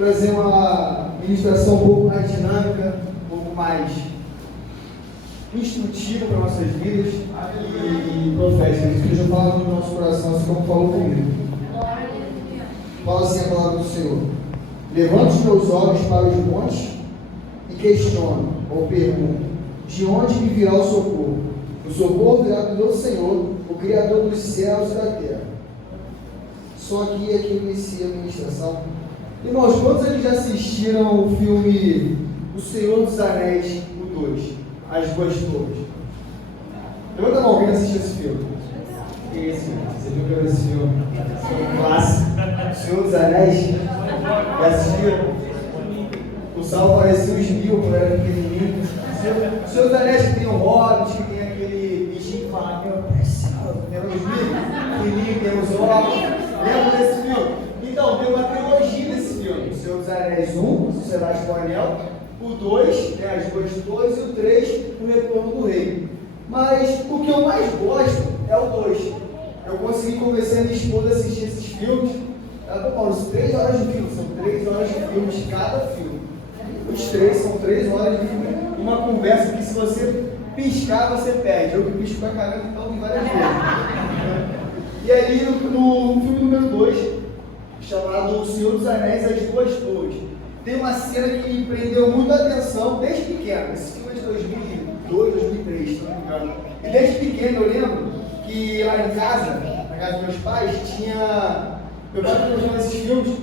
trazer uma ministração um pouco mais dinâmica, um pouco mais instrutiva para nossas vidas e profética. Isso que Deus fala no nosso coração, assim como falou comigo. Fala assim a palavra do Senhor: levante os meus olhos para os montes e questiono, ou pergunto, de onde me virá o socorro? O socorro virá do meu Senhor, o Criador dos céus e da terra. Só aqui é que inicia a ministração. Irmãos, quantos aqui já assistiram o filme O Senhor dos Anéis, o 2, As Duas Torres? Levanta a mão, alguém assistiu esse filme? Quem é esse filme? Você viu que era esse filme? É um clássico. O Senhor dos Anéis, já assistiram? O Saulo parecia os mil quando era pequenininho. O Senhor dos Anéis que tem o Hobbit, que tem aquele bichinho que fala, meu precioso, lembra os mil? Tem os ovos. Lembra desse filme? Então, tem uma trilogia desse filme. O Senhor dos Anéis 1, o Sociedade do Anel, o 2, né, As Duas Torres, e o 3, o Retorno do Rei. Mas o que eu mais gosto é o 2. Eu consegui convencer a minha esposa a assistir esses filmes. Ela falou, Paulo, 3 horas de filme, são 3 horas de filmes cada filme. Os 3 são 3 horas de filme. Uma conversa que se você piscar, você perde. Eu que pisco pra caramba, então tem várias vezes. E aí, no filme número 2, chamado O Senhor dos Anéis, As Duas Torres, tem uma cena que me prendeu muita atenção desde pequeno. Esse filme é de 2002, 2003, se não me engano. E desde pequeno eu lembro que lá em casa, na casa dos meus pais, tinha... Meu pai colocou esses filmes,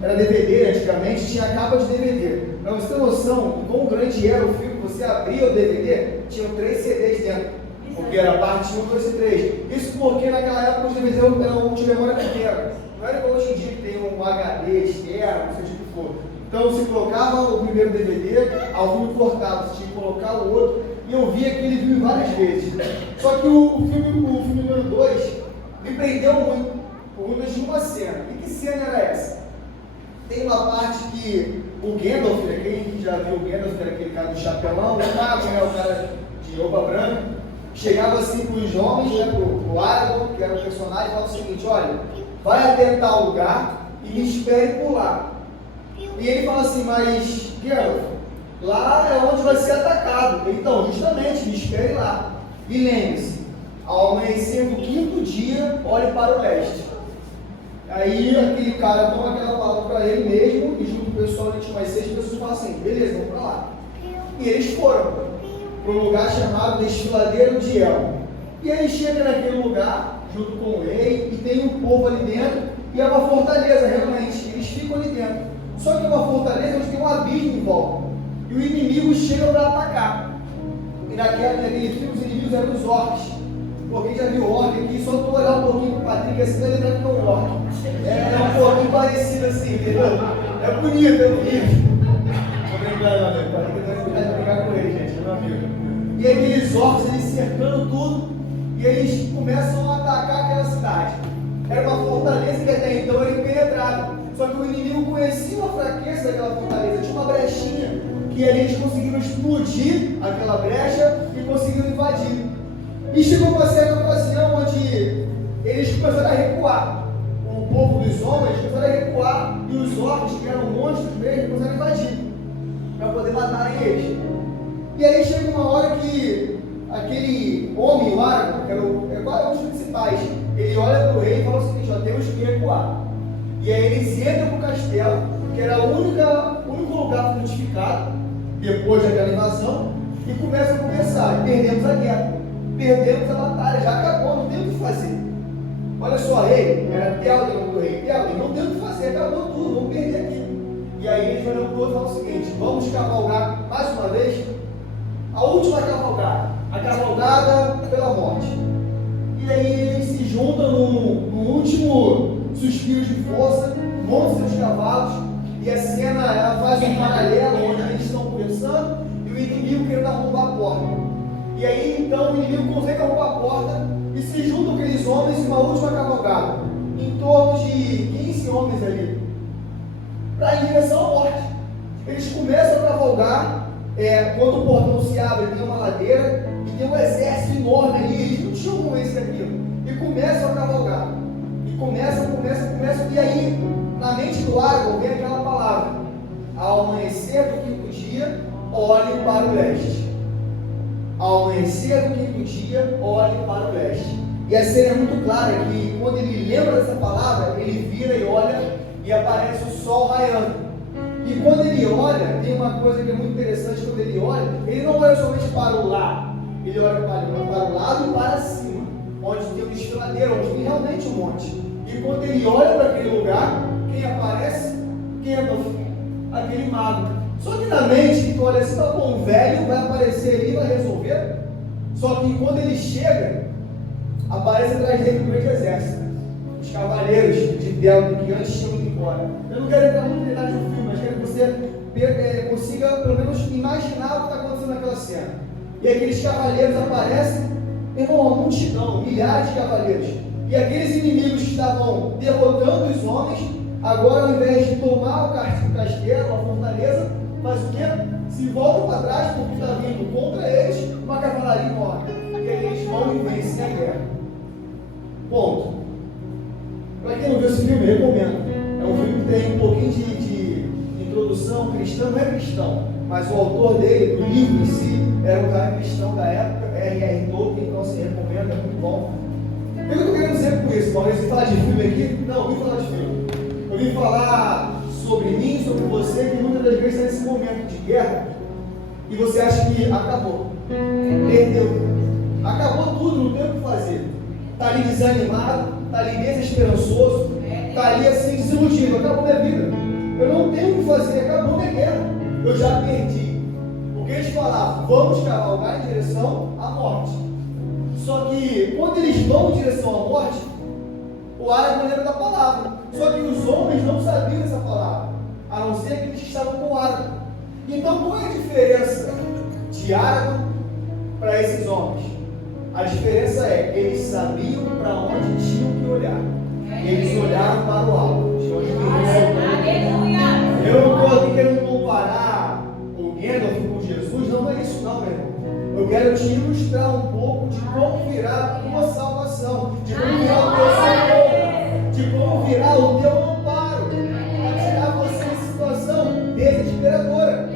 era DVD antigamente, tinha capa de DVD. Pra você ter noção de quão grande era o filme, você abria o DVD, tinham 3 CDs dentro. Porque era parte 1, 2 e 3. Isso porque naquela época os DVDs eram multimemória pequena. Não era igual hoje em dia que tem um HD externo, não sei o que for. Então você colocava o primeiro DVD, ao filme cortava, você tinha que colocar o outro, e eu via aquele filme várias vezes. Só que o filme número 2 me prendeu muito, por conta de uma cena. E que cena era essa? Tem uma parte que o Gandalf, quem já viu o Gandalf, que era aquele cara do chapelão, o mago, né, o cara de roupa branca, chegava assim para os homens, né, para o Aragorn, que era o personagem, e falava o seguinte: olha, vai até tal lugar e me espere por lá. E ele fala assim, mas Gandalf, lá é onde vai ser atacado. Então, justamente, me espere lá. E lembre-se, ao amanhecer do 5º dia, olhe para o leste. Aí aquele cara toma aquela palavra para ele mesmo, e junto com o pessoal, ele tinha mais 6 pessoas, e fala assim, beleza, vamos para lá. E eles foram para um lugar chamado Desfiladeiro de Elmo. E aí chega naquele lugar, junto com o rei, e tem um povo ali dentro, e é uma fortaleza, realmente, eles ficam ali dentro. Só que é uma fortaleza onde tem um abismo em volta, e o inimigo chega para atacar. E naquele filme os inimigos eram os orcs. Alguém já viu orc aqui? Só tu olhar um pouquinho para o Patrick assim, vai lembrar que é um orc. É um pouquinho parecido assim, entendeu? É bonito, é bonito. Tô brincando, meu amigo. Patrick vai brincar com ele, gente, é meu amigo. E aqueles orcs, eles cercando tudo, e eles começam a atacar aquela cidade. Era uma fortaleza que até então era impenetrada. Só que o inimigo conhecia a fraqueza daquela fortaleza, tinha uma brechinha, que ali eles conseguiram explodir aquela brecha e conseguiram invadir. E chegou uma certa ocasião onde eles começaram a recuar. O povo dos homens começaram a recuar, e os orcs, que eram monstros mesmo, começaram a invadir, para poder matarem eles. E aí chega uma hora que aquele homem, o Aragorn, que era um dos principais, ele olha para o rei e fala o seguinte: ó, temos que recuar. E aí eles entram para o castelo, que era o único lugar fortificado, depois daquela invasão, e começam a conversar. E perdemos a guerra, perdemos a batalha, já acabou, não tem o que fazer. Olha só, rei, era Théoden do rei, Théoden, não tem o que fazer, acabou tudo, vamos perder aqui. E aí eles olham para o outro e falam o seguinte: vamos cavalgar mais uma vez, a última cavalgada, a cavalgada pela morte. E aí eles se juntam no último suspiro de força, montam seus cavalos, e a cena ela faz um paralelo onde eles estão conversando e o inimigo querendo arrombar a porta. E aí então o inimigo consegue arrombar a porta e se juntam aqueles homens em uma última cavalgada, em torno de 15 homens ali, para ir em direção à morte. Eles começam a cavalgar, quando o portão se abre, tem uma ladeira e tem um exército enorme ali, eles não tinham como esse aquilo, e começam a cavalgar. E começam, e aí, na mente do árabe vem aquela palavra: ao amanhecer do quinto dia, olhe para o leste. Ao amanhecer do quinto dia, olhe para o leste. E a cena é muito clara que quando ele lembra dessa palavra, ele vira e olha e aparece o sol raiando. E quando ele olha, tem uma coisa que é muito interessante: quando ele olha, ele não olha somente para o lado, ele olha para o lado e para cima, onde tem um desfiladeiro, onde tem realmente um monte. E quando ele olha para aquele lugar, quem aparece? Gandalf, aquele mago. Só que na mente, tu olha assim, tá bom, o velho vai aparecer ali e vai resolver. Só que quando ele chega, aparece atrás dele um grande exército. Os cavaleiros de Belgro que antes tinham ido embora. Eu não quero entrar muito em detalhes do filme, mas quero que você consiga pelo menos imaginar o que está acontecendo naquela cena. E aqueles cavaleiros aparecem, irmão, uma multidão, milhares de cavaleiros. E aqueles inimigos que estavam derrotando os homens, agora ao invés de tomar o castelo, a fortaleza, faz o quê? Se voltam para trás porque está vindo contra eles uma cavalaria enorme. E aí eles vão e vencem a guerra. Ponto. Para quem não viu esse filme, eu recomendo. É um filme que tem um pouquinho de introdução cristã, não é cristão, mas o autor dele, do livro em si, era um cara cristão da época, R.R. Tolkien, então se recomenda, é muito bom. O que eu estou querendo dizer com isso, Maurício? Falar de filme aqui? Não, vim falar de filme. Eu vim falar sobre mim, sobre você, que muitas das vezes está nesse momento de guerra e você acha que acabou, perdeu, acabou tudo, não tem o que fazer. Está ali desanimado, está ali desesperançoso, está ali assim desiludido, acabou minha vida. Eu não tenho o que fazer, acabou minha guerra, eu já perdi. Porque eles falavam, vamos cavalgar em direção à morte. Só que quando eles vão em direção à morte, o Aragorn lembra da palavra. Só que os homens não sabiam essa palavra, a não ser aqueles que estavam com Aragorn. Então qual é a diferença de Aragorn para esses homens? A diferença é, eles sabiam para onde tinham que olhar. Eles olharam para o alto, de onde eu não estou aqui querendo comparar o Gandalf com Jesus, não é isso não, meu irmão. Eu quero te ilustrar um pouco de como virar a tua salvação, de como virar o teu socorro, de como virar o teu amparo, para tirar você de situação desesperadora.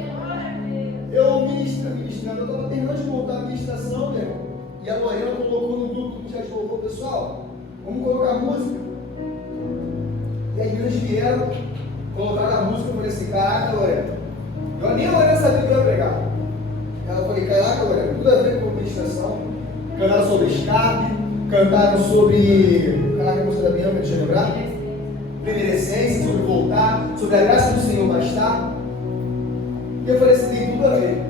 Eu ministrando, eu estava terminando de montar a ministração, meu irmão, e a Lorena colocou no grupo que já colocou, pessoal, vamos colocar música. E as meninas vieram, colocaram a música, eu falei assim, caraca, Lorena, eu nem a Lorena sabia que eu ia pregar. Eu falei, caraca, Lorena, tudo a ver com a administração. Cantaram sobre escape, cantaram sobre, caraca, a música da Bianca, deixa eu lembrar, primeira essência, sobre voltar, sobre a graça do Senhor bastar. E eu falei assim, tem tudo a ver.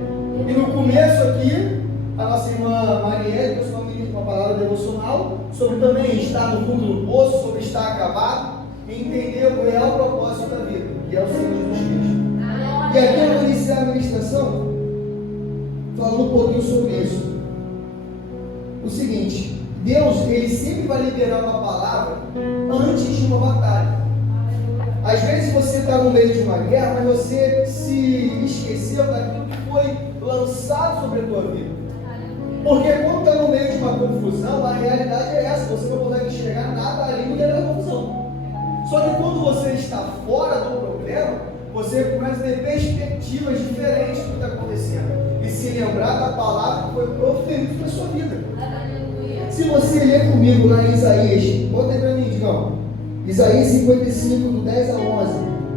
E no começo aqui, a nossa irmã Marielle trouxe uma palavra devocional sobre também estar no fundo do poço, sobre estar acabado e entender o real propósito da vida, que é o Senhor Jesus Cristo. E aqui eu vou iniciar a ministração falando um pouquinho sobre isso. O seguinte, Deus, Ele sempre vai liberar uma palavra antes de uma batalha. Às vezes você está no meio de uma guerra, mas você se esqueceu daquilo que foi lançado sobre a tua vida. Porque quando está no meio de uma confusão, a realidade é essa, você não consegue enxergar nada ali no meio da confusão. Só que quando você está fora do problema, você começa a ter perspectivas diferentes do que está acontecendo e se lembrar da palavra que foi proferida para a sua vida. Se você ler comigo lá em Isaías, bota aí para mim, Digão. Isaías 55, do 10 a 11,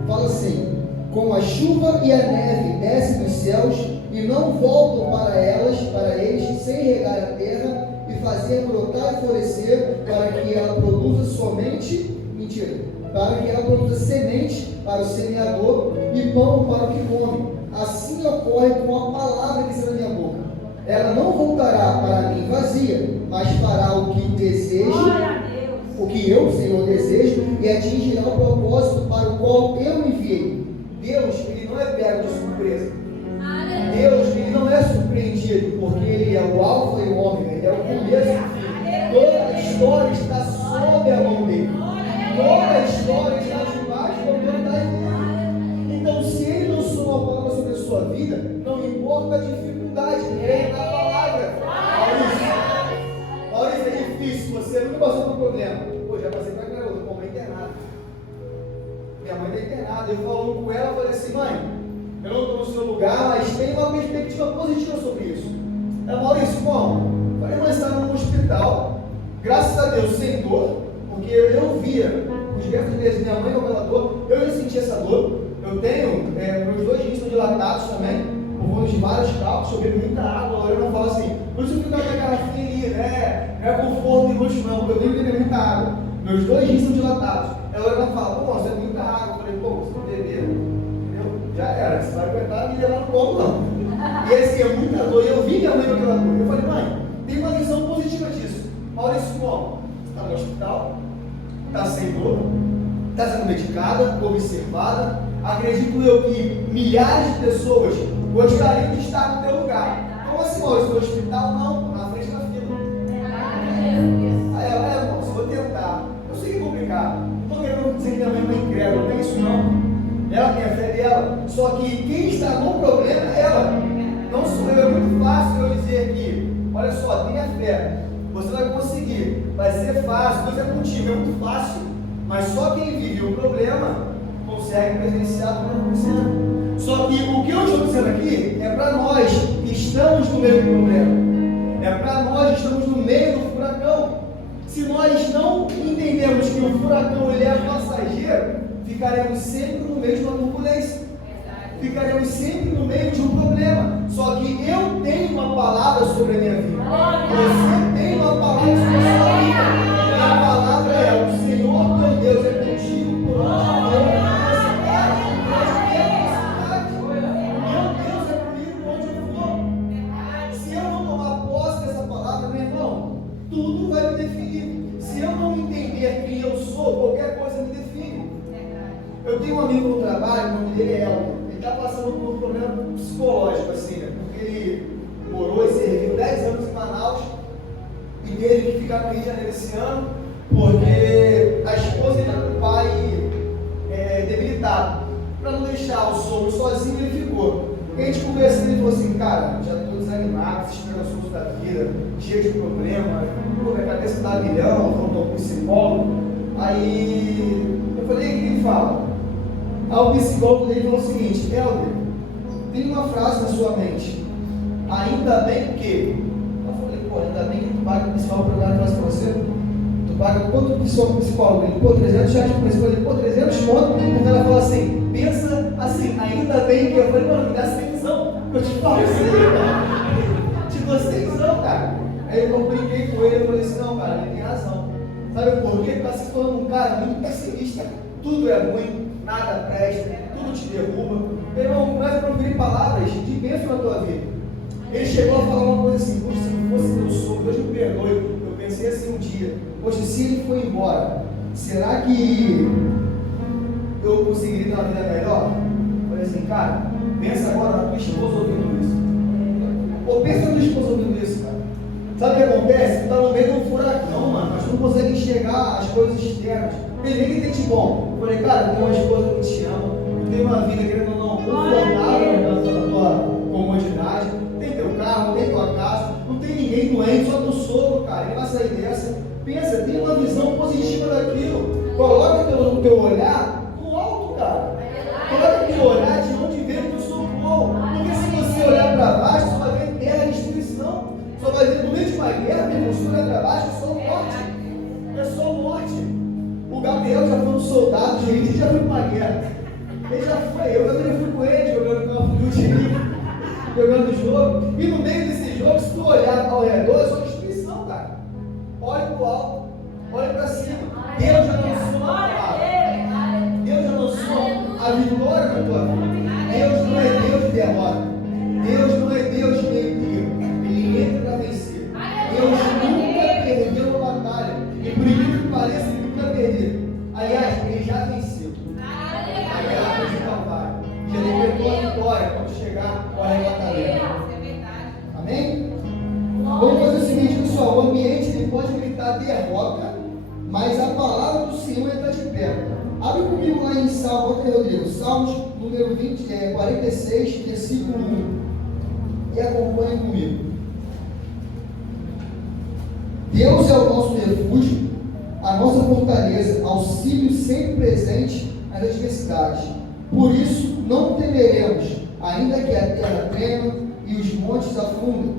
fala assim: como a chuva e a neve descem dos céus e não voltam para eles, sem regar a terra e fazer brotar e florescer, para que ela produza para que ela produza semente para o semeador e pão para o que come. Assim ocorre com a palavra que sai da minha boca. Ela não voltará para mim vazia, mas fará o que desejo, o que eu, Senhor, desejo, e atingirá o propósito para o qual eu enviei. Deus, Ele não é pego de surpresa. Deus, Ele não é surpreendido, porque Ele é o alfa e o ômega, Ele é o começo e o fim. Toda a história está sob a mão dele. Toda a história está debaixo da autoridade dele. Então, se Ele lançou uma palavra sobre a sua vida, não importa a dificuldade, Ele dá a palavra. Maurício, é difícil, você nunca passou por um problema. Pô, já passei para garota, como internado. minha mãe está internada. Eu falando com ela, falei assim, mãe, eu não estou no seu lugar, mas tem uma perspectiva positiva sobre isso. Ela, Maurício, como? Falei, mãe, você está no hospital, graças a Deus, sem dor, porque eu via os gestos de minha mãe com aquela dor, eu já senti essa dor. Eu tenho, meus 2 rins estão dilatados também, por conta de vários cálculos, eu bebo muita água. A Lorena fala assim, por isso eu fico com a garrafinha ali, né? Não é conforto e luxo não, eu tenho que beber muita água. Meus 2 rins são dilatados. A Lorena fala, pô, você bebe muita água. Eu falei, pô, você não beber, entendeu? Já era, você vai aguentar me levar no colo não. E assim, é muita dor, e eu vi minha mãe com aquela dor. Eu falei, mãe, tem uma visão positiva disso. Maurício, como? Você está no hospital, está sem dor, está sendo medicada, observada. Acredito eu que milhares de pessoas gostariam de estar no teu lugar. Como assim, Maurício? No hospital? Não, na frente da fila. Aí ela, moço, vou tentar. Eu sei que é complicado. Não estou querendo dizer que minha mãe é uma incrédula, não é isso não. Ela tem a fé dela. Só que quem está no problema é ela. Não sou eu. É muito fácil eu dizer aqui, olha só, tenha fé. Você vai conseguir. Vai ser fácil, Deus é contigo, é muito fácil. Mas só quem vive o problema consegue presenciar o que está acontecendo. Só que o que eu estou dizendo aqui é para nós que estamos no meio do problema. É para nós que estamos no meio do furacão. Se nós não entendemos que o furacão ele é passageiro, ficaremos sempre no meio de uma turbulência. Ficaremos sempre no meio de um problema. Só que eu tenho uma palavra sobre a minha vida. Você tem uma palavra sobre a sua vida. E a palavra é: o Senhor teu Deus é contigo por onde for. Tudo vai me definir. Se eu não entender quem eu sou, qualquer coisa me define. Eu tenho um amigo no trabalho, o nome dele é Elton. Ele está passando por um problema psicológico, assim, né? Porque ele morou e serviu 10 anos em Manaus e teve que ficar no Rio de Janeiro esse ano, porque a esposa está com o pai debilitado. Para não deixar o sogro sozinho, ele ficou. E a gente conversando, ele falou assim, cara, já estou desanimado, esperançoso da vida, cheio de problema, minha cabeça está a milhão, não estou com psicólogo. Aí eu falei, o que ele fala? Aí o psicólogo dele falou o seguinte, Helder, tem uma frase na sua mente, ainda bem que. Eu falei, pô, ainda bem que tu paga o psicólogo para dar a frase para você. Tu paga quanto o psicólogo? Ele, pô, 300 reais por mês. Eu falei, pô, 300 conto? Porque ela falou assim, pensa assim, ainda bem que. Eu falei, mano, me dá 100zão, eu te falo isso aí, cara. Tipo, 100zão, cara. Aí eu brinquei com ele, eu falei assim, não, cara, ele tem razão. Sabe por quê? Porque tá se tornando um cara muito pessimista. Tudo é ruim, nada presta, tudo te derruba. Meu irmão, começa a proferir palavras de bênção na tua vida. Ele chegou a falar uma coisa assim, poxa, se não fosse meu sogro, Deus me perdoe. Eu pensei assim um dia, poxa, se ele foi embora, será que eu conseguiria ter uma vida melhor? Eu falei assim, cara, pensa agora na tua esposa ouvindo isso. Ou pensa na tua esposa ouvindo isso, cara. Sabe o que acontece? Tu está no meio de um furacão, mano, mas tu não consegue enxergar as coisas externas. Tem ninguém que tem de bom. Eu falei, cara, eu tenho uma esposa que te ama, eu tenho uma vida querendo ou não, confortável na tua comodidade, tem teu carro, tem tua casa, não tem ninguém doente, só teu sogro, cara, ele vai sair dessa. Pensa, tem uma visão positiva daquilo. Coloca o teu olhar no alto, cara. Coloca o teu olhar de onde vem o teu socorro. Porque se você olhar para baixo, só vai ver terra e destruição. Só vai ver no meio de uma guerra, meu irmão, se olhar para baixo, é só morte. É só morte. O Gabriel já foi um soldado, gente, já foi para uma guerra. Ele já foi, eu também fui com ele, jogando Call of Duty, jogando jogo. E no meio desse jogo, se tu olhar ao redor, é só destruição, cara. Olhe para o alto, olhe para cima. Deus já lançou a palavra. Deus já lançou a vitória na tua vida. Deus não é Deus de derrota. Deus não é Deus de meio termo. Ele entra para vencer. Deus nunca perdeu uma batalha. E por incrível que pareça, ele nunca perdeu. Aliás, ele já venceu. Aquela coisa de Calvário. Já decretou a vitória quando chegar o arrebatamento. Amém? Vamos fazer o seguinte, pessoal. O ambiente ele pode gritar derrota, mas a palavra do Senhor está de pé. Abre comigo lá em Salmo, Rodrigo, Salmos número 46, versículo 1. E acompanhe comigo. Deus é o nosso refúgio, a nossa fortaleza, auxílio sempre presente nas adversidades. Por isso, não temeremos, ainda que a terra trema e os montes afundem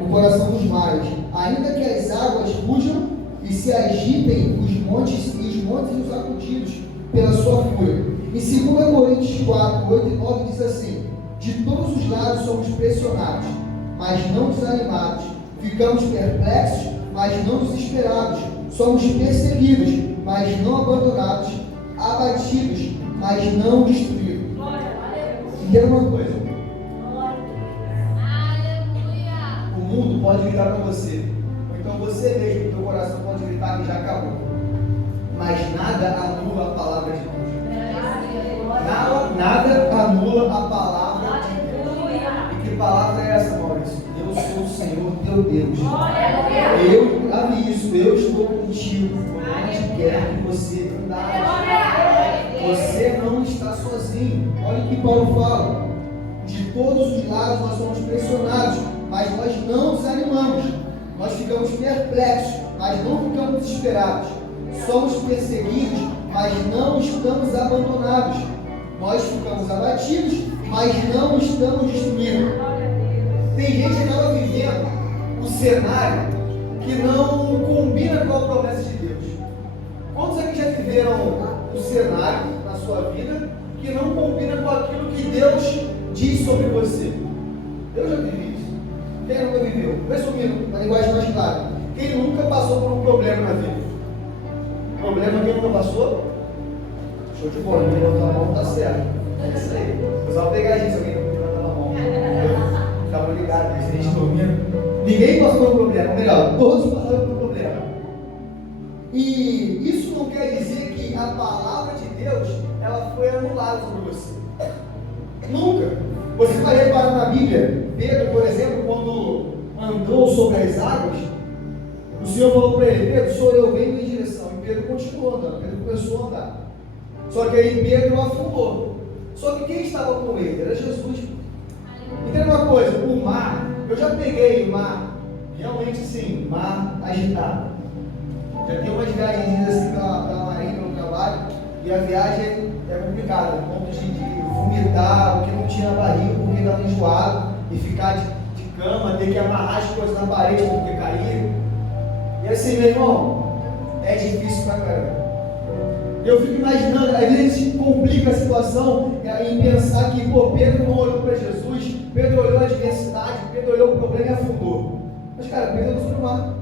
no coração dos mares, ainda que as águas rujam e se agitem os montes e os acudidos pela sua fúria. Em 2 Coríntios 4, 8 e 9 diz assim: de todos os lados somos pressionados, mas não desanimados, ficamos perplexos, mas não desesperados, somos perseguidos, mas não abandonados, abatidos, mas não destruídos. Entenda uma coisa: o mundo pode gritar para você, ou então você mesmo, o teu coração pode gritar que já acabou, mas nada anula a palavra de Deus. Nada anula a palavra de Deus. E que palavra é essa, Maurício? Eu sou o Senhor teu Deus. Eu estou contigo, onde quer que você andar. Você não está sozinho. Olha o que Paulo fala: de todos os lados nós somos pressionados, mas nós não desanimamos. Nós ficamos perplexos, mas não ficamos desesperados. Somos perseguidos, mas não estamos abandonados. Nós ficamos abatidos, mas não estamos destruídos. Tem gente que acaba vivendo um cenário que não combina com a promessa de Deus. Quantos aqui já viveram um cenário na sua vida que não combina com aquilo que Deus diz sobre você? Eu já vivi isso. Quem nunca viveu? Resumindo, uma linguagem mais clara: quem nunca passou por um problema na vida? Problema quem nunca passou? Show de bola, quem levantou a mão tá certo. É isso aí. Usar uma pegadinha se alguém não levantar a mão. Ficava ligado, se a gente dormindo. Ninguém passou por um problema, ou melhor, todos passaram por um problema. E isso não quer dizer que a palavra de Deus ela foi anulada sobre você. Nunca. Você vai reparar na Bíblia, Pedro, por exemplo, quando andou sobre as águas, o Senhor falou para ele: Pedro, sou eu, venho em direção. E Pedro continuou andando, Pedro começou a andar. Só que aí Pedro afundou. Só que quem estava com ele? Era Jesus. Entenda uma coisa: o mar, eu já peguei o mar, realmente sim, mar agitado. Já tem umas viagens assim pela marinha, pelo trabalho, e a viagem é complicada, no ponto de vomitar o que não tinha na barriga porque estava enjoado, e ficar de cama, ter que amarrar as coisas na parede porque caíram. E assim, meu irmão, é difícil pra caramba. Eu fico imaginando, às vezes a gente complica a situação em pensar que, Pedro não olhou para Jesus, Pedro olhou a adversidade, Pedro olhou o problema e afundou. Mas, cara, Pedro andou sobre o mar.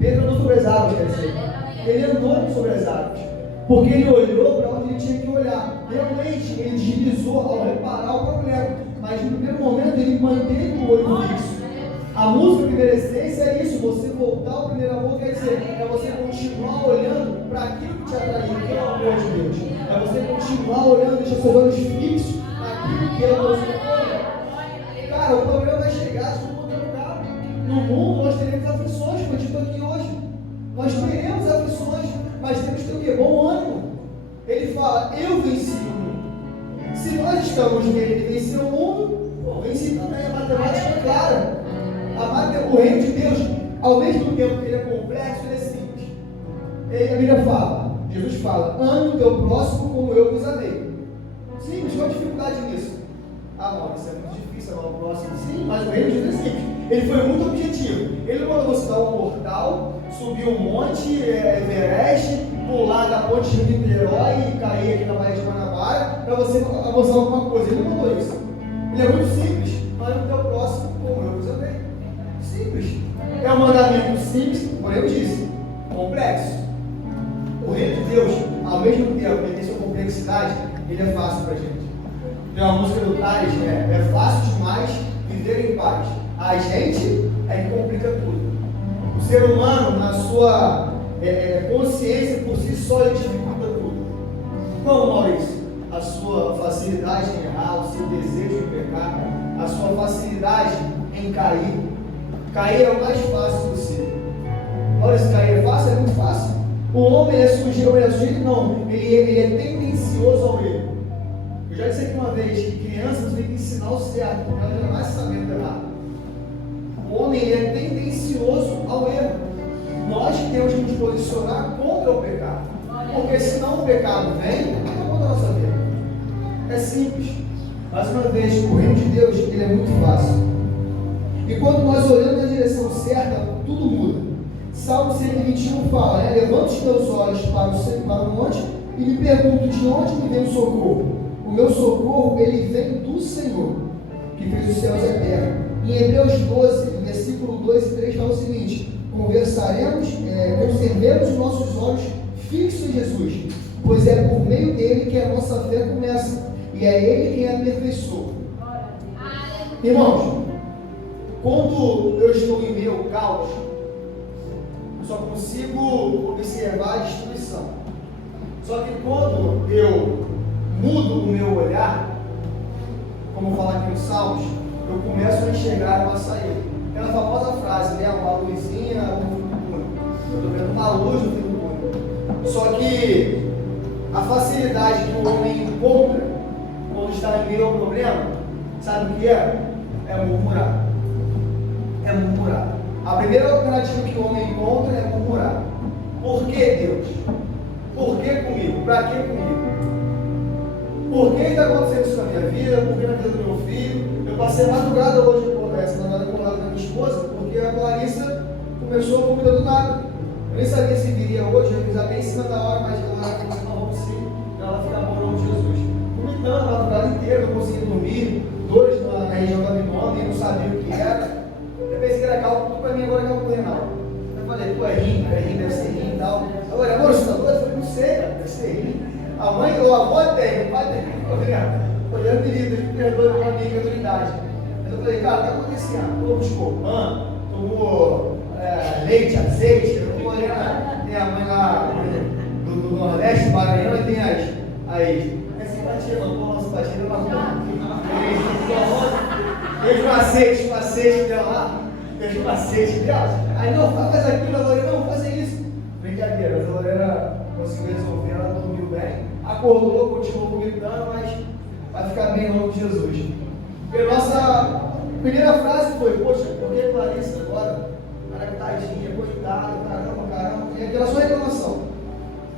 Pedro andou sobre as águas, quer dizer. Ele andou sobre as águas. Porque ele olhou para onde ele tinha que olhar. Realmente, ele deslizou ao reparar o problema. Mas no primeiro momento, ele manteve o olho fixo. A música, primeira essência, é isso: você voltar ao primeiro amor, quer dizer, é você continuar olhando para aquilo que te atraiu, que é o amor de Deus. É você continuar olhando, deixar seus olhos fixos naquilo que é o Deus. Cara, o problema vai chegar se não der lugar. No mundo nós teremos aflições, como eu dito aqui hoje. Nós teremos aflições, mas temos que ter o quê? Bom ânimo. Ele fala: eu venci o mundo. Se nós estamos nele, ele venceu o mundo, venci também. A matemática é clara. O reino de Deus, ao mesmo tempo que ele é complexo, ele é simples. A Bíblia fala, Jesus fala: ame o teu próximo como eu vos amei. Simples, qual a dificuldade nisso? Não, isso é muito difícil, amar o próximo. Sim, mas o reino de Deus é simples. Ele foi muito objetivo. Ele não mandou você dar um mortal, subir um monte, Everest, pular da ponte de Niterói e cair aqui na Baía de Guanabara para você avançar alguma coisa. Ele não mandou isso. Ele é muito simples. Ame o teu próximo como eu vos amei. Simples. É um mandamento simples, porém eu disse, complexo. O reino de Deus, ao mesmo tempo que ele tem sua complexidade, ele é fácil para a gente. Tem uma música do Tales, é fácil demais viver em paz. A gente é que complica tudo. O ser humano, na sua consciência por si só, ele dificulta tudo. Como, Maurício? A sua facilidade em errar, o seu desejo em pecar, a sua facilidade em cair. Cair é o mais fácil possível. Olha, se cair é fácil, é muito fácil. O homem é sujeito, ele é sujeito? Não. Ele é tendencioso ao erro. Eu já disse aqui uma vez que criança você tem que ensinar o certo, porque ela jamais sabendo errado. O homem é tendencioso ao erro. Nós temos que nos posicionar contra o pecado. Porque senão o pecado vem, da nossa vida. É simples. Mais uma vez, o reino de Deus, ele é muito fácil. E quando nós olhamos na direção certa, tudo muda. Salmo 121 fala, levanta os meus olhos para o monte e me pergunto, de onde me vem o socorro? O meu socorro, ele vem do Senhor, que fez os céus e a terra. Em Hebreus 12, versículo 2 e 3, fala o seguinte: conservemos os nossos olhos fixos em Jesus, pois é por meio dele que a nossa fé começa, e é ele quem a aperfeiçoa. Irmãos, quando eu estou em meio ao caos, eu só consigo observar a destruição. Só que quando eu mudo o meu olhar, como fala aqui nos Salmos, eu começo a enxergar uma saída. Aquela famosa frase, uma luzinha no fim do túnel. Eu estou vendo uma luz no fim do túnel. Só que a facilidade que o homem encontra quando está em meio ao problema, sabe o que é? É murmurar. É murmurar. A primeira alternativa que o homem encontra é murmurar. Por que Deus? Por que comigo? Para que comigo? Por que está acontecendo isso na minha vida? Por que na vida do meu filho? Eu passei a madrugada hoje, essa madrugada com a minha esposa, porque a Clarissa começou a comida do nada. Eu nem sabia se viria hoje, eu fiz até em cima da hora, mas ela falou sim, para ela ficar boa no nome de Jesus. Vomitando a madrugada inteira, não conseguia dormir, dores na região do abdômen, não sabia o que era. Eu pensei que era cálculo, para mim agora é cálculo renal. Eu falei, tu é rim, deve ser rim e tal. Agora, amor, você está doido? Eu falei, não sei, cara, deve ser rim. A mãe ou a avó tem, o pai tem. Olhando, querido, me perdoe pela minha incredulidade. Mas eu falei, cara, o que está acontecendo? Tomou escopã, tomou leite, azeite. Eu estou olhando, tem a mãe lá do Nordeste, Maranhão, e tem as simpatia, não, pô, simpatia não é uma fez um aceite dela lá, fez um aceite dela. Aí não, faz aquilo, a Lorena, não, fazer isso. Brincadeira, mas a Lorena conseguiu resolver, ela dormiu bem, acordou, continuou vomitando, mas vai ficar bem em nome de Jesus. E a nossa primeira frase foi, poxa, por que Clarissa agora? Cara, tadinha, coitada, caramba, e aquela sua reclamação.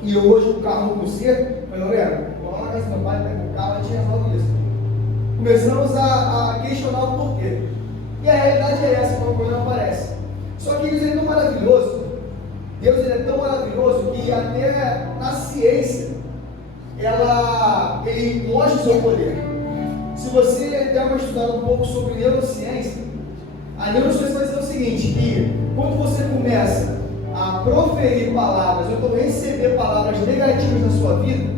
E hoje o carro no conserto, falei, Lorena, vamos lá na casa do meu pai, pega o carro, a gente resolve isso. Começamos a questionar o porquê. E a realidade é essa, quando o problema aparece. Só que ele é tão maravilhoso, Deus ele é tão maravilhoso que até na ciência ele mostra o seu poder. Se você der uma estudada um pouco sobre neurociência, a neurociência vai dizer o seguinte, que quando você começa a proferir palavras, ou então receber palavras negativas na sua vida,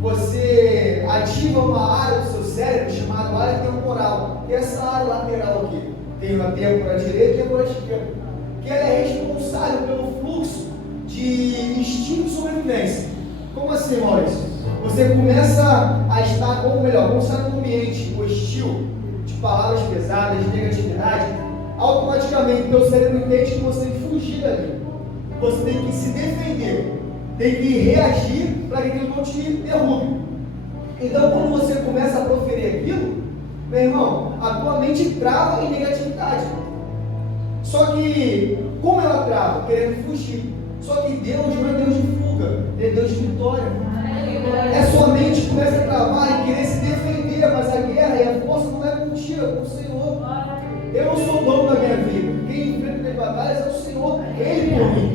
você ativa uma área do seu cérebro chamada área temporal. E essa área lateral aqui, tem uma têmpora direita e a têmpora esquerda, que ela é responsável pelo fluxo de instinto de sobrevivência. Como assim, Maurício? Você começa a estar, ou melhor, quando está num ambiente hostil, de palavras pesadas, de negatividade, automaticamente o teu cérebro entende que você tem que fugir dali. Você tem que se defender, tem que reagir para que aquilo não te derrube. Então, quando você começa a proferir aquilo, meu irmão, a tua mente trava em negatividade. Só que, como ela trava? Querendo fugir. Só que Deus não é Deus de fuga, Ele é Deus de vitória. É sua mente que começa a travar e querer se defender, mas a guerra e a força não é contigo, é com o Senhor. Eu não sou dono da minha vida. Quem enfrenta as batalhas é o Senhor, Ele por mim.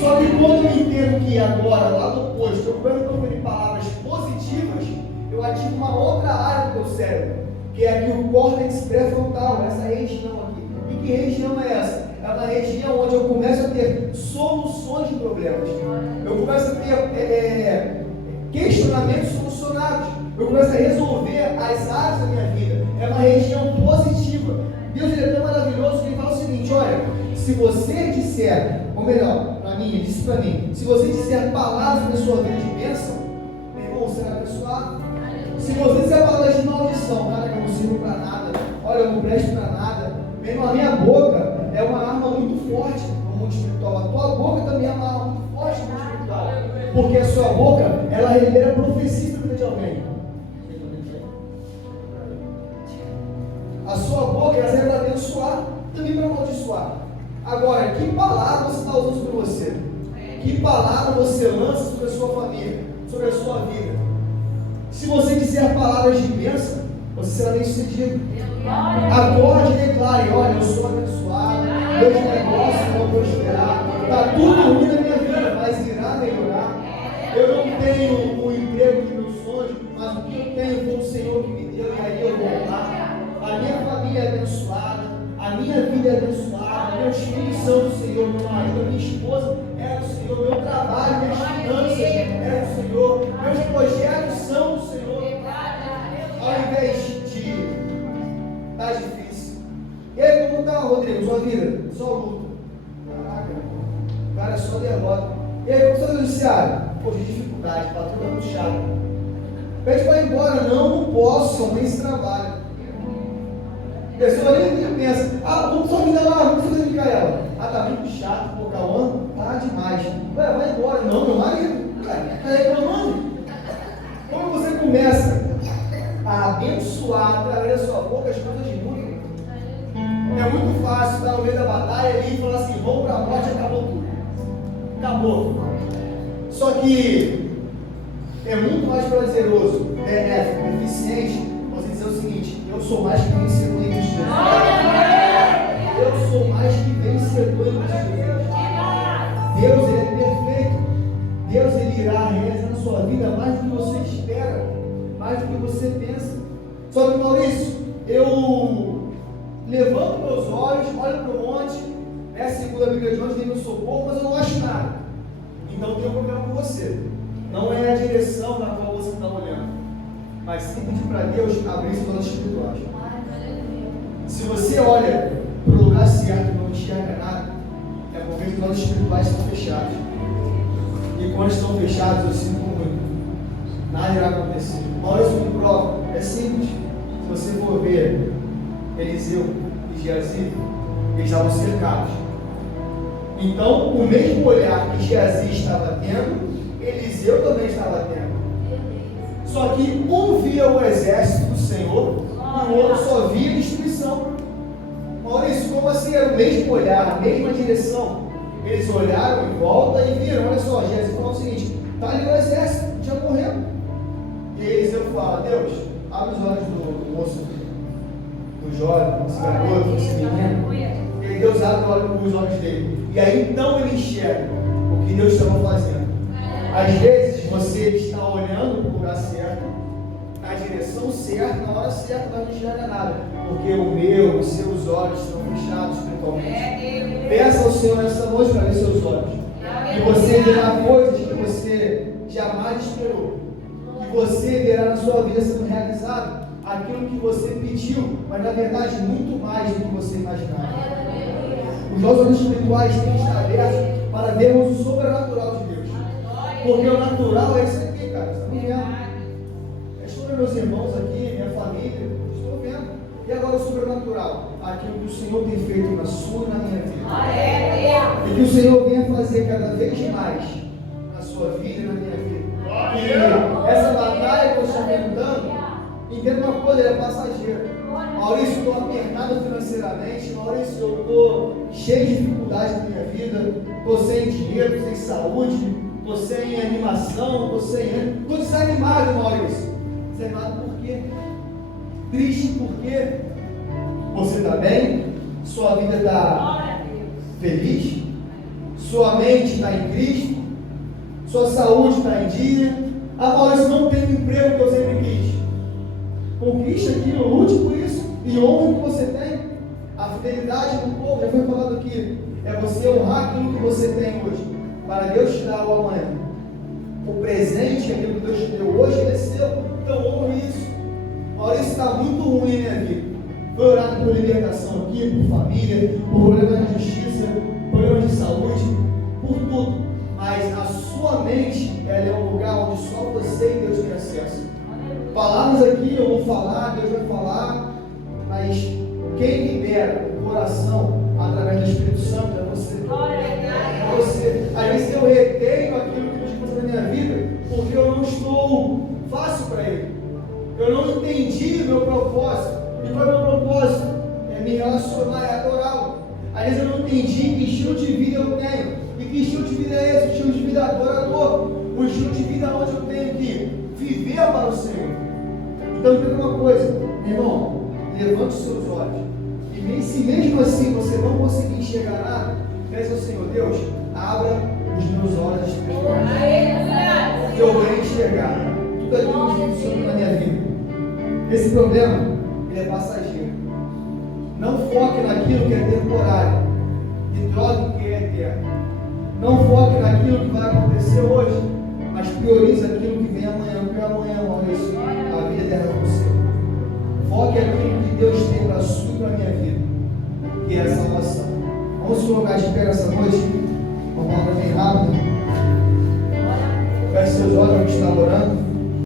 Só que quando eu entendo que agora, lá no oposto, eu começo a proferir palavras positivas, eu ativo uma outra área do meu cérebro, que é aqui o córtex pré-frontal, essa região aqui. E que região é essa? É uma região onde eu começo a ter soluções de problemas. Eu começo a ter questionamentos solucionados. Eu começo a resolver as áreas da minha vida. É uma região positiva. Deus ele é tão maravilhoso que ele fala o seguinte, olha, se você disser, ou melhor, para mim, ele disse para mim, se você disser palavras na sua vida de bênção, meu irmão, você vai abençoado. Se você disser palavras de maldição, cara, que eu não sirvo para nada, olha, eu não presto para nada, meu irmão, a minha boca é uma arma muito forte no mundo espiritual. A tua boca também é uma arma muito forte no mundo espiritual. Porque a sua boca, ela libera profecia na vida de alguém. A sua boca, ela serve para abençoar, também para amaldiçoar. Agora, que palavra você está usando sobre você? Que palavra você lança sobre a sua família, sobre a sua vida? Se você disser palavras de bênção, você será bem sucedido. Acorde e declare: olha, eu sou abençoado, meus negócios vão prosperar, está tudo ruim na minha vida, mas irá melhorar. Eu não tenho o emprego de meus sonhos, mas o que eu tenho foi o Senhor que me deu, e aí eu vou lá. A minha família é abençoada, a minha vida é abençoada, meus filhos são do Senhor, meu marido, minha esposa é do Senhor, meu trabalho, minhas finanças é do Senhor, meus projetos são do Senhor. Ao invés de tá difícil. E aí, como tá, Rodrigo? Sua vida? Só luta. Caraca, o cara é só derrota. E aí, como está o judiciário? Pô, de dificuldade, o patrão tá muito chato. Pede para ir embora. Não posso, só tem esse trabalho. A pessoa nem pensa: ah, vamos só vida lá, vamos fazer Micaela. Ah, tá muito chato, pô, Cauã, tá demais. Ué, vai embora. Não, meu marido. Tá reclamando. Como você começa a abençoar através da sua boca as coisas de mundo? É muito fácil estar no meio da batalha ali e falar assim: vamos para a morte, acabou tudo. Acabou. Só que é muito mais prazeroso, benéfico, eficiente você dizer o seguinte: eu sou mais que vencedor em Cristo Jesus. Eu sou mais que vencedor em Cristo Jesus. Deus, Ele é perfeito. Deus, Ele irá realizar na sua vida mais do que você espera, mais do que você pensa. Só que, Maurício, eu levanto meus olhos, olho para o monte, segundo a Bíblia de hoje, tem meu socorro, mas eu não acho nada. Então tem um problema com você. Não é a direção na qual você está olhando, mas sim pedir para Deus abrir seus olhos espirituais. Se você olha para o lugar certo e não enxerga nada, é porque os olhos espirituais estão fechados. E quando estão fechados, eu sinto muito. Nada irá acontecer. Maurício me prova. É simples. Se você for ver Eliseu e Geazi, eles estavam cercados. Então, o mesmo olhar que Geazi estava tendo, Eliseu também estava tendo. Só que um via o exército do Senhor e o outro só via destruição. Maurício, como assim? Era o mesmo olhar, a mesma direção. Eles olharam em volta e viram: olha só, Geazi falou o seguinte: está ali o exército, já morreu. E Eliseu fala: Deus, abre os olhos do moço, do jovem, desse garoto, desse menino. E Deus abre os olhos dele. E aí então ele enxerga o que Deus estava fazendo. Às vezes você está olhando para o lugar certo, na direção certa, na hora certa, mas não enxerga nada. Porque os seus olhos estão fechados espiritualmente. Peça ao Senhor nessa noite para ver seus olhos. E você verá coisas que você jamais esperou. E você verá na sua vida sendo realizado aquilo que você pediu, mas na verdade muito mais do que você imaginava. Os nossos olhos espirituais têm que estar abertos para vermos o sobrenatural de Deus. Porque o natural é isso aqui, cara. Você está vendo? Eu estou vendo meus irmãos aqui, minha família, estou vendo. E agora o sobrenatural, aquilo que o Senhor tem feito na sua e na minha vida. E que o Senhor venha fazer cada vez mais na sua vida e na minha vida. E essa batalha que eu estou perguntando, entenda uma coisa, ela é passageira. Maurício, eu estou apertado financeiramente. Maurício, eu estou cheio de dificuldade na minha vida. Estou sem dinheiro, sem saúde, estou sem animação, estou desanimado, Maurício. Desanimado por quê? Triste por quê? Você está bem? Sua vida está feliz? Sua mente está em Cristo? Sua saúde está em dia? Ah, Maurício, não tem o emprego que eu sempre quis. Conquiste aquilo, lute por isso e honre o que você tem. A fidelidade do povo, já foi falado aqui, é você honrar aquilo que você tem hoje, para Deus te dar o amanhã. O presente, aquilo que Deus te deu hoje, ele é seu, então honre isso. Maurício, está muito ruim na minha vida. Foi orado por libertação aqui, por família, por problemas de justiça, problemas de saúde, por tudo. Mas a sua mente, ela é um lugar onde só você e Deus têm acesso. Palavras aqui eu vou falar, Deus vai falar, mas quem libera o coração através do Espírito Santo é você. É você. Às vezes eu retenho aquilo que Deus quer fazer na minha vida, porque eu não estou fácil para Ele. Eu não entendi o meu propósito. E qual é o meu propósito? É me relacionar, é adorá-lo. Às vezes eu não entendi que estilo de vida eu tenho. E que estilo de vida é esse? O estilo de vida adorador. Um estilo de vida onde eu tenho que viver para o Senhor. Então entenda uma coisa, meu irmão, levante os seus olhos. E se mesmo assim você não conseguir enxergar nada, peça ao Senhor, Deus, abra os meus olhos espirituais. Que eu venha enxergar tudo aquilo que o Senhor na minha vida. Esse problema, ele é passageiro. Não foque naquilo que é temporário e troque o que é eterno. Não foque naquilo que vai acontecer hoje, mas priorize aquilo que vem amanhã, porque amanhã é isso, a vida eterna com você. Foque aquilo que Deus tem para a sua e para a minha vida, que é a salvação. Vamos se colocar de pé essa noite, uma palavra bem rápida. Feche seus olhos, vamos estar orando.